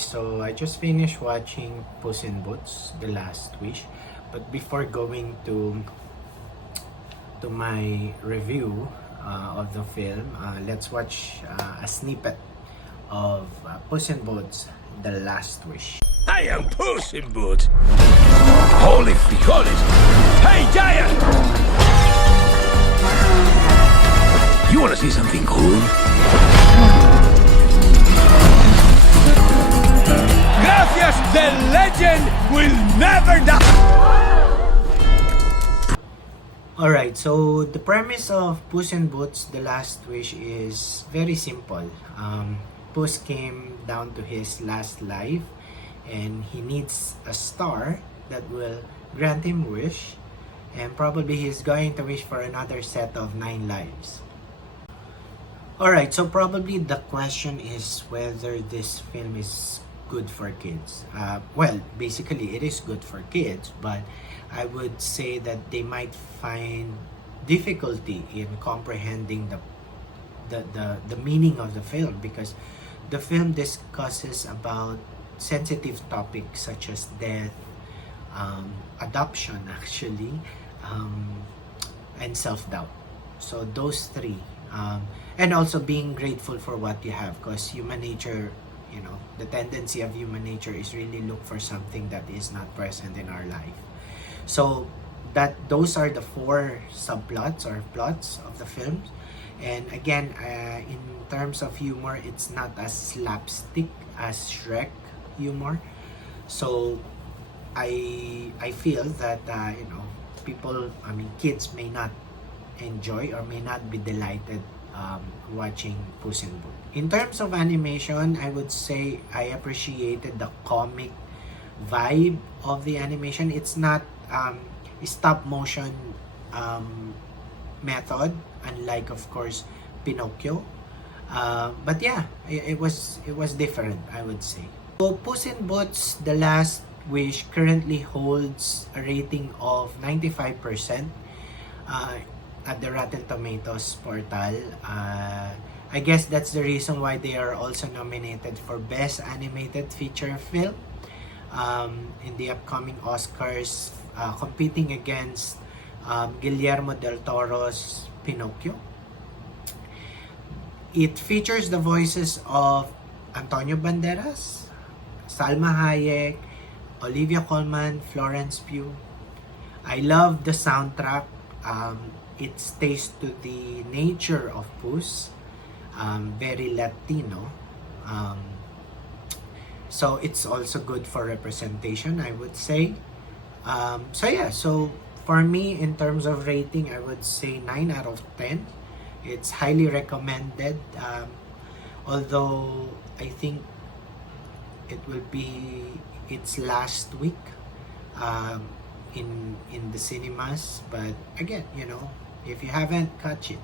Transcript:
guys, so I just finished watching Puss in Boots, The Last Wish. But before going to my review of the film, let's watch a snippet of Puss in Boots, The Last Wish. I am Puss in Boots. Holy frijoles! Hey, Giant! You want to see something cool? Gracias, the legend will never die! Alright, so the premise of Puss in Boots, The Last Wish is very simple. Puss came down to his last life and he needs a star that will grant him wish, and probably he's going to wish for another set of 9 lives. Alright, so probably the question is whether this film is good for kids. Well, basically it is good for kids, but I would say that they might find difficulty in comprehending the meaning of the film, because the film discusses about sensitive topics such as death, adoption actually, and self-doubt. So those three, and also being grateful for what you have, because human nature, you know, the tendency of human nature is really look for something that is not present in our life. So those are the 4 subplots or plots of the film. And again, in terms of humor, it's not as slapstick as Shrek humor. So I feel that you know, kids may not enjoy or may not be delighted watching Puss in Boots. In terms of animation, I would say I appreciated the comic vibe of the animation. It's not stop motion method, unlike of course Pinocchio. But yeah, it was different, I would say. So Puss in Boots, The Last Wish currently holds a rating of 95% at the Rotten Tomatoes portal. I guess that's the reason why they are also nominated for Best Animated Feature Film in the upcoming Oscars, competing against Guillermo del Toro's Pinocchio. It features the voices of Antonio Banderas, Salma Hayek, Olivia Colman, Florence Pugh. I love the soundtrack. It stays to the nature of Puss, very Latino. So it's also good for representation, I would say. So yeah, so for me, in terms of rating, I would say 9 out of 10. It's highly recommended. Although I think it will be its last week in the cinemas. But again, you know, if you haven't catch it,